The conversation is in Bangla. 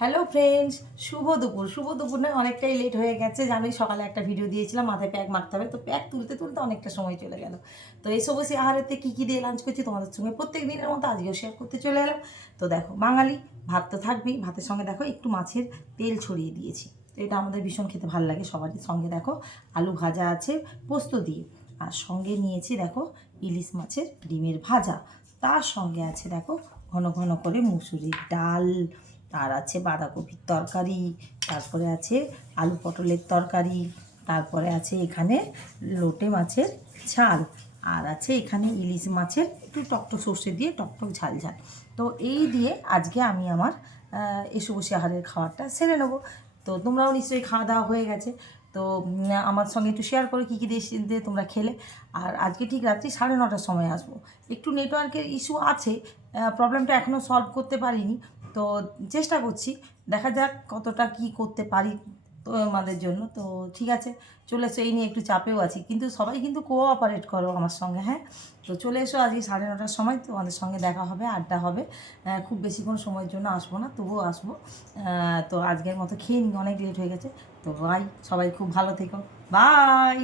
হ্যালো ফ্রেন্ডস, শুভ দুপুর না, অনেকটাই লেট হয়ে গেছে। জানোই সকালে একটা ভিডিও দিয়েছিলাম মাথায় প্যাক মারতে হবে, তো প্যাক তুলতে তুলতে অনেকটা সময় চলে গেল। তো এই সবুজ আহারেতে কী কী দিয়ে লাঞ্চ করছি তোমাদের সঙ্গে প্রত্যেক দিনের মতো আজকেও শেয়ার করতে চলে এলাম। তো দেখো, বাঙালি ভাত তো থাকবেই, ভাতের সঙ্গে দেখো একটু মাছের তেল ছড়িয়ে দিয়েছি। তো এটা আমাদের ভীষণ খেতে ভালো লাগে সবারই। সঙ্গে দেখো আলু ভাজা আছে পোস্ত দিয়ে, আর সঙ্গে নিয়েছি দেখো ইলিশ মাছের ডিমের ভাজা। তার সঙ্গে আছে দেখো ঘন ঘন করে মুসুরির ডাল, আর আছে বাঁধাকপির তরকারি, তারপরে আছে আলু পটলের তরকারি, তারপরে আছে এখানে লোটে মাছের ঝাল, আর আছে এখানে ইলিশ মাছের একটু টকটক সর্ষে দিয়ে টকটক ঝাল ঝাল। তো এই দিয়ে আজকে আমি আমার এসবসি আহারের খাবারটা সেরে নেবো। তো তোমরাও নিশ্চয়ই খাওয়া দাওয়া হয়ে গেছে। তো আমার সঙ্গে একটু শেয়ার করে কী কী দিয়ে তোমরা খেলে। আর আজকে ঠিক রাত্রি 9:30টার সময় আসবো। একটু নেটওয়ার্কের ইস্যু আছে, প্রবলেমটা এখনও সলভ করতে পারিনি। তো চেষ্টা করছি, দেখা যাক কতটা কি করতে পারি তো আমাদের জন্য। তো ঠিক আছে, চলে এসো। এই নিয়ে একটু চাপেও আছি, কিন্তু সবাই কিন্তু কোঅপারেট করো আমার সঙ্গে, হ্যাঁ। তো চলে এসো, আজকে 9:30টার সময় তোমাদের সঙ্গে দেখা হবে, আড্ডা হবে। খুব বেশিক্ষণ সময়ের জন্য আসবো না, তবুও আসবো। তো আজকের মতো খেয়ে নিই, অনেক লেট হয়ে গেছে। তো বাই, সবাই খুব ভালো থেকো, বাই।